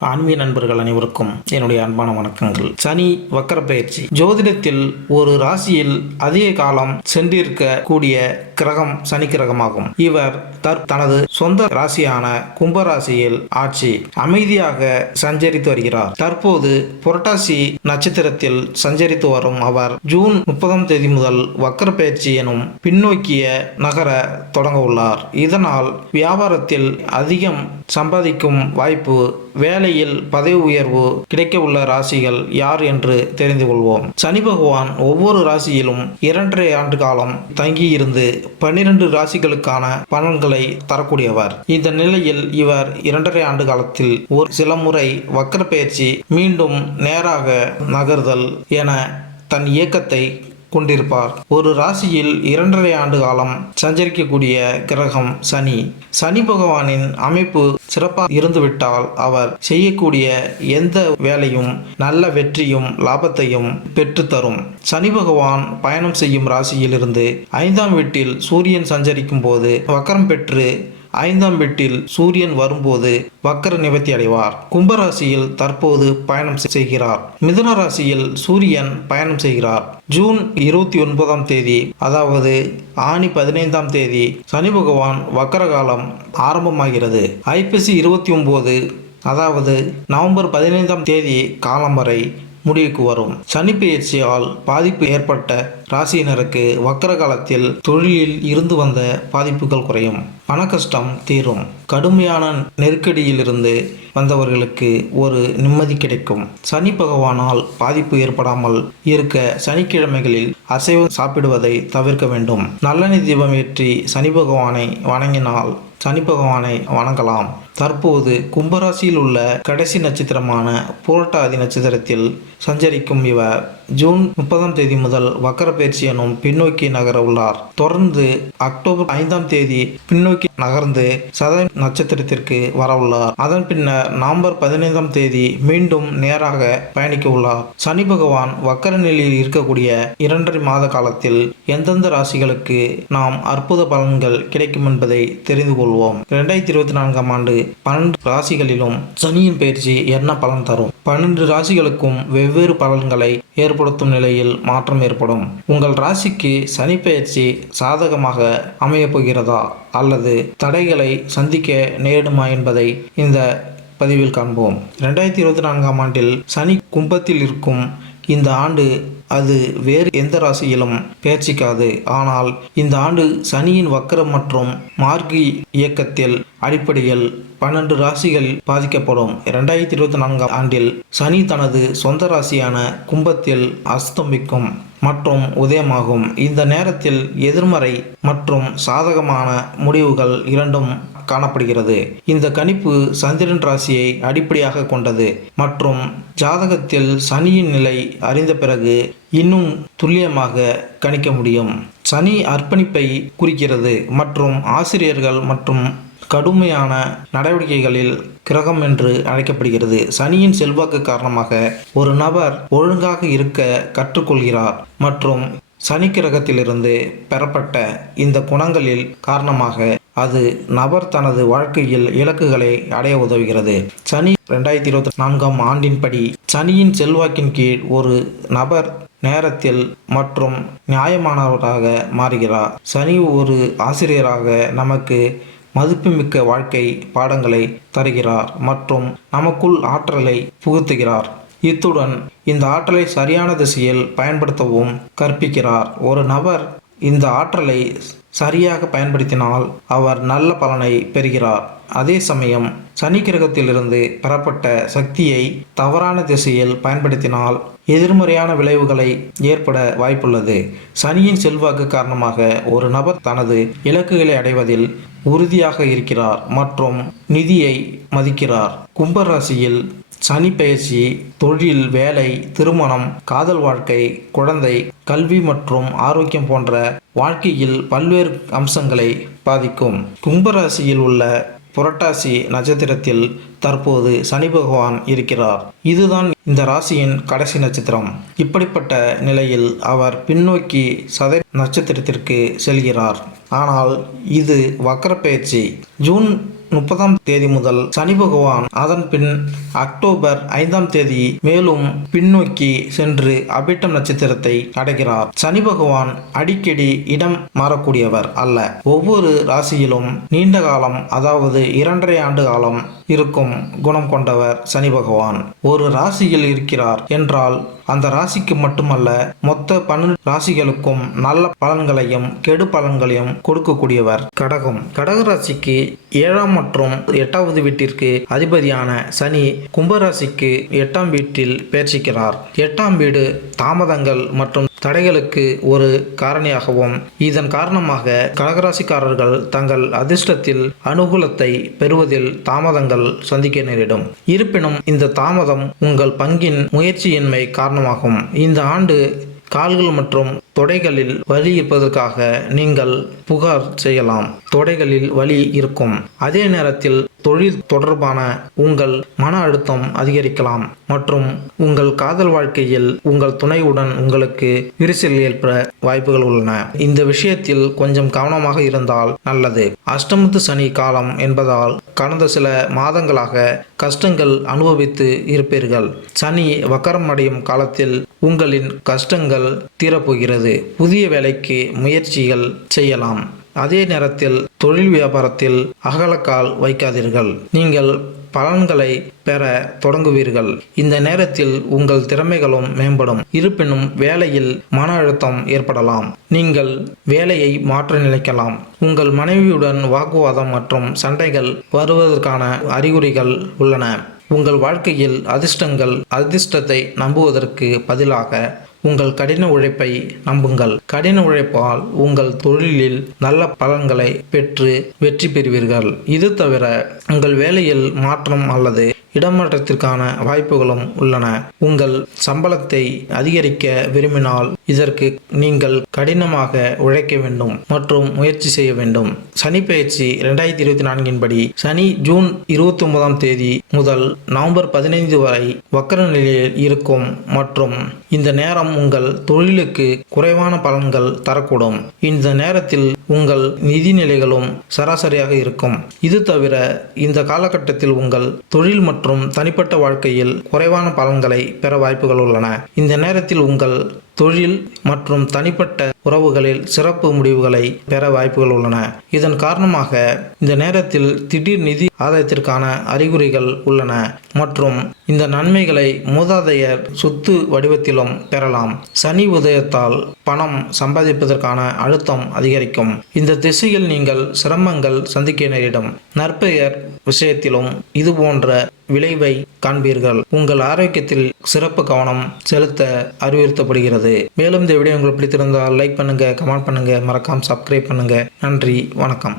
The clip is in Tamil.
ஆன்மீக நண்பர்கள் அனைவருக்கும் என்னுடைய அன்பான வணக்கங்கள். சனி வக்கர பயிற்சி. ஜோதிடத்தில் ஒரு ராசியில் அதிக காலம் சென்றிருக்க கூடிய கிரகம் சனி கிரகமாகும். இவர் தற் தனது சொந்த ராசியான கும்பராசியில் ஆட்சி அமைதியாக சஞ்சரித்து வருகிறார். தற்போது புரட்டாசி நட்சத்திரத்தில் சஞ்சரித்து வரும் அவர் ஜூன் முப்பதாம் தேதி முதல் வக்கர பயிற்சி எனும் பின்னோக்கிய நகர தொடங்க உள்ளார். இதனால் வியாபாரத்தில் அதிகம் சம்பாதிக்கும் வாய்ப்பு வேலையில் பதவி உயர்வு கிடைக்க உள்ள ராசிகள் யார் என்று தெரிந்து கொள்வோம். சனி பகவான் ஒவ்வொரு ராசியிலும் இரண்டரை ஆண்டு காலம் தங்கியிருந்து பன்னிரண்டு ராசிகளுக்கான பலன்களை தரக்கூடியவர் இந்த நிலையில் இவர் இரண்டரை ஆண்டு காலத்தில் ஒரு சில முறை வக்கர பயிற்சி மீண்டும் நேராக நகர்தல் என தன் இயக்கத்தை கொண்டிருப்பார். ஒரு ராசியில் இரண்டரை ஆண்டு காலம் சஞ்சரிக்கக்கூடிய கிரகம் சனி. சனி பகவானின் அமைப்பு சிறப்பாக இருந்துவிட்டால் அவர் செய்யக்கூடிய எந்த வேலையும் நல்ல வெற்றியும் லாபத்தையும் பெற்றுத்தரும் சனி பகவான் பயணம் செய்யும் ராசியிலிருந்து ஐந்தாம் வீட்டில் சூரியன் சஞ்சரிக்கும் போது வக்கரம் பெற்று ஐந்தாம் வீட்டில் சூரியன் வரும்போது வக்கர நிவர்த்தி அடைவார். கும்பராசியில் தற்போது பயணம் செய்கிறார். மிதுன ராசியில் சூரியன் பயணம் செய்கிறார். ஜூன் இருபத்தி ஒன்பதாம் தேதி அதாவது ஆணி பதினைந்தாம் தேதி சனி பகவான் வக்கர காலம் ஆரம்பமாகிறது. ஐப்பசி இருபத்தி ஒன்பது அதாவது நவம்பர் பதினைந்தாம் தேதி காலம் வரை முடிவுக்கு வரும். சனி பெயர்ச்சியால் பாதிப்பு ஏற்பட்ட ராசியினருக்கு வக்கர காலத்தில் தொழிலில் இருந்து வந்த பாதிப்புகள் குறையும். பண கஷ்டம் தீரும். கடுமையான நெருக்கடியிலிருந்து வந்தவர்களுக்கு ஒரு நிம்மதி கிடைக்கும். சனி பகவானால் பாதிப்பு ஏற்படாமல் இருக்க சனிக்கிழமைகளில் அசைவம் சாப்பிடுவதை தவிர்க்க வேண்டும். நல்லெண்ணெய் தீபம் ஏற்றி சனி பகவானை வணங்கினால் சனி பகவானை வணங்கலாம். தற்போது கும்பராசியில் உள்ள கடைசி நட்சத்திரமான புரட்டாதி நட்சத்திரத்தில் சஞ்சரிக்கும் இவர் ஜூன் முப்பதாம் தேதி முதல் வக்கர பயிற்சி எனும் பின்னோக்கி நகர உள்ளார். தொடர்ந்து அக்டோபர் ஐந்தாம் தேதி பின்னோக்கி நகர்ந்து சத நட்சத்திரத்திற்கு வரவுள்ளார் அதன் பின்னர் நவம்பர் பதினைந்தாம் தேதி மீண்டும் நேராக பயணிக்க உள்ளார். சனி பகவான் வக்கர நிலையில் இருக்கக்கூடிய இரண்டரை மாத காலத்தில் எந்தெந்த ராசிகளுக்கு நாம் அற்புத பலன்கள் கிடைக்கும் என்பதை தெரிந்து கொள்வோம். இரண்டாயிரத்தி இருபத்தி நான்காம் ஆண்டு பன்னெண்டு ராசிகளிலும் சனியின் பயிற்சி என்ன பலன் தரும்? பன்னெண்டு ராசிகளுக்கும் வெவ்வேறு பலன்களை ஏற்படுத்தும் நிலையில் மாற்றம் ஏற்படும். உங்கள் ராசிக்கு சனி பயிற்சி சாதகமாக அமையப் போகிறதா? அல்லது தடைகளை சந்திக்க நேரிடுமா என்பதை இந்த பதிவில் காண்போம். ரெண்டாயிரத்தி இருபத்தி நான்காம் ஆண்டில் சனி கும்பத்தில் இருக்கும் இந்த ஆண்டு அது வேறு எந்த ராசியிலும் பேச்சிக்காது. ஆனால் இந்த ஆண்டு சனியின் வக்கரம் மற்றும் மார்கி இயக்கத்தில் அடிப்படையில் பன்னெண்டு ராசிகள் பாதிக்கப்படும். இரண்டாயிரத்தி இருபத்தி நான்காம் ஆண்டில் சனி தனது சொந்த ராசியான கும்பத்தில் அஸ்தமிக்கும் மற்றும் உதயமாகும். இந்த நேரத்தில் எதிர்மறை மற்றும் சாதகமான முடிவுகள் இரண்டும் காணப்படுகிறது. இந்த கணிப்பு சந்திரன் ராசியை அடிப்படையாக கொண்டது. மற்றும் ஜாதகத்தில் சனியின் நிலை அறிந்த பிறகு இன்னும் துல்லியமாக கணிக்க முடியும். சனி அர்ப்பணிப்பை குறிக்கிறது. மற்றும் ஆசிரியர்கள் மற்றும் கடுமையான நடவடிக்கைகளில் கிரகம் என்று அழைக்கப்படுகிறது. சனியின் செல்வாக்கு காரணமாக ஒரு நபர் ஒழுங்காக இருக்க கற்றுக்கொள்கிறார். மற்றும் சனி கிரகத்திலிருந்து பெறப்பட்ட இந்த குணங்களில் காரணமாக அது நபர் தனது வாழ்க்கையில் இலக்குகளை அடைய உதவுகிறது. சனி ரெண்டாயிரத்தி இருபத்தி நான்காம் ஆண்டின்படி சனியின் செல்வாக்கின் கீழ் ஒரு நபர் நேரத்தில் மற்றும் நியாயமானவராக மாறுகிறார். சனி ஒரு ஆசிரியராக நமக்கு மதிப்புமிக்க வாழ்க்கை பாடங்களை தருகிறார் மற்றும் நமக்குள் ஆற்றலை புகுத்துகிறார். இத்துடன் இந்த ஆற்றலை சரியான திசையில் பயன்படுத்தவும் கற்பிக்கிறார். ஒரு நபர் இந்த ஆற்றலை சரியாக பயன்படுத்தினால் அவர் நல்ல பலனை பெறுகிறார். அதே சமயம் சனி கிரகத்திலிருந்து பெறப்பட்ட சக்தியை தவறான திசையில் பயன்படுத்தினால் எதிர்மறையான விளைவுகளை ஏற்பட வாய்ப்புள்ளது. சனியின் செல்வாக்கு காரணமாக ஒரு நபர் தனது இலக்குகளை அடைவதில் உறுதியாக இருக்கிறார் மற்றும் நிதியை மதிக்கிறார். கும்பராசியில் சனி பயிற்சி தொழில் வேலை திருமணம் காதல் வாழ்க்கை குழந்தை கல்வி மற்றும் ஆரோக்கியம் போன்ற வாழ்க்கையில் பல்வேறு அம்சங்களை பாதிக்கும். கும்பராசியில் உள்ள புரட்டாசி நட்சத்திரத்தில் தற்போது சனி பகவான் இருக்கிறார். இதுதான் இந்த ராசியின் கடைசி நட்சத்திரம். இப்படிப்பட்ட நிலையில் அவர் பின்னோக்கி சதை நட்சத்திரத்திற்கு செல்கிறார். ஆனால் இது வக்கர பயிற்சி ஜூன் முப்பதாம் தேதி முதல் சனி பகவான் அதன் பின் அக்டோபர் ஐந்தாம் தேதி மேலும் பின்னோக்கி சென்று அபிட்டம் நட்சத்திரத்தை அடைகிறார். சனி பகவான் அடிக்கடி இடம் மாறக்கூடியவர் அல்ல. ஒவ்வொரு ராசியிலும் நீண்ட காலம் அதாவது இரண்டரை ஆண்டு காலம் இருக்கும். குணம் கொண்டவர் சனி பகவான். ஒரு ராசியில் இருக்கிறார் என்றால் அந்த ராசிக்கு மட்டுமல்ல மொத்த பன்னெண்டு ராசிகளுக்கும் நல்ல பலன்களையும் கெடு பலன்களையும் கொடுக்கக்கூடியவர் கடகம். கடக ராசிக்கு ஏழாம் மற்றும் எட்டாவது வீட்டிற்கு அதிபதியான சனி கும்பராசிக்கு எட்டாம் வீட்டில் பேர்ச்சிக்கிறார். எட்டாம் வீடு தாமதங்கள் மற்றும் தடைகளுக்கு ஒரு காரணியாகவும் இதன் காரணமாக கடகராசிக்காரர்கள் தங்கள் அதிர்ஷ்டத்தில் அனுகூலத்தை பெறுவதில் தாமதங்கள் சந்திக்க நேரிடும். இருப்பினும் இந்த தாமதம் உங்கள் பங்கின் முயற்சியின்மை காரணமாகும். இந்த ஆண்டு கால்கள் மற்றும் தொடைகளில் வலி இருப்பதற்காக நீங்கள் புகார் செய்யலாம். தொடைகளில் வலி இருக்கும். அதே நேரத்தில் தொழில் தொடர்பான உங்கள் மன அழுத்தம் அதிகரிக்கலாம் மற்றும் உங்கள் காதல் வாழ்க்கையில் உங்கள் துணையுடன் உங்களுக்கு விரிசல் ஏற்பட வாய்ப்புகள் உள்ளன. இந்த விஷயத்தில் கொஞ்சம் கவனமாக இருந்தால் நல்லது. அஷ்டமத்து சனி காலம் என்பதால் கடந்த சில மாதங்களாக கஷ்டங்கள் அனுபவித்து இருப்பீர்கள். சனி வக்கரம் அடையும் காலத்தில் உங்களின் கஷ்டங்கள் தீரப்போகிறது. புதிய வேலைக்கு முயற்சிகள் செய்யலாம். அதே நேரத்தில் தொழில் வியாபாரத்தில் அகலக்கால் வைக்காதீர்கள். நீங்கள் பலன்களை பெற தொடங்குவீர்கள். இந்த நேரத்தில் உங்கள் திறமைகளும் மேம்படும். இருப்பினும் வேலையில் மன அழுத்தம் ஏற்படலாம். நீங்கள் வேலையை மாற்ற நினைக்கலாம். உங்கள் மனைவியுடன் வாக்குவாதம் மற்றும் சண்டைகள் வருவதற்கான அறிகுறிகள் உள்ளன. உங்கள் வாழ்க்கையில் அதிர்ஷ்டங்கள் அதிர்ஷ்டத்தை நம்புவதற்கு பதிலாக உங்கள் கடின உழைப்பை நம்புங்கள். கடின உழைப்பால் உங்கள் தொழிலில் நல்ல பலன்களை பெற்று வெற்றி பெறுவீர்கள். இது தவிர உங்கள் வேலையில் மாற்றம் அல்லது இடமாற்றத்திற்கான வாய்ப்புகளும் உள்ளன. உங்கள் சம்பளத்தை அதிகரிக்க விரும்பினால் இதற்கு நீங்கள் கடினமாக உழைக்க வேண்டும் மற்றும் முயற்சி செய்ய வேண்டும். சனி பயிற்சி இரண்டாயிரத்தி இருபத்தி நான்கின் படி சனி ஜூன் இருபத்தி ஒன்பதாம் தேதி முதல் நவம்பர் பதினைந்து வரை வக்கர நிலையில் இருக்கும் மற்றும் இந்த நேரம் உங்கள் தொழிலுக்கு குறைவான பலன்கள் தரக்கூடும். இந்த நேரத்தில் உங்கள் நிதி நிலைகளும் சராசரியாக இருக்கும். இது தவிர இந்த காலகட்டத்தில் உங்கள் தொழில் மற்றும் தனிப்பட்ட வாழ்க்கையில் குறைவான பலன்களை பெற வாய்ப்புகள் உள்ளன. இந்த நேரத்தில் உங்கள் தொழில் மற்றும் தனிப்பட்ட உறவுகளில் சிறப்பு முடிவுகளை பெற வாய்ப்புகள் உள்ளன. இதன் காரணமாக இந்த நேரத்தில் திடீர் நிதி ஆதாயத்திற்கான அறிகுறிகள் உள்ளன மற்றும் இந்த நன்மைகளை மூதாதையர் சொத்து வடிவத்திலும் பெறலாம். சனி உதயத்தால் பணம் சம்பாதிப்பதற்கான அழுத்தம் அதிகரிக்கும். இந்த திசையில் நீங்கள் சிரமங்கள் சந்திக்க நேரிடும் நற்பெயர் விஷயத்திலும் இது போன்ற விளைவை காண்பீர்கள். உங்கள் ஆரோக்கியத்தில் சிறப்பு கவனம் செலுத்த அறிவுறுத்தப்படுகிறது. மேலும் இந்த வீடியோ உங்களுக்கு பிடித்திருந்தால் லைக் பண்ணுங்க கமெண்ட் பண்ணுங்க மறக்காம சப்ஸ்கிரைப் பண்ணுங்க. நன்றி வணக்கம்.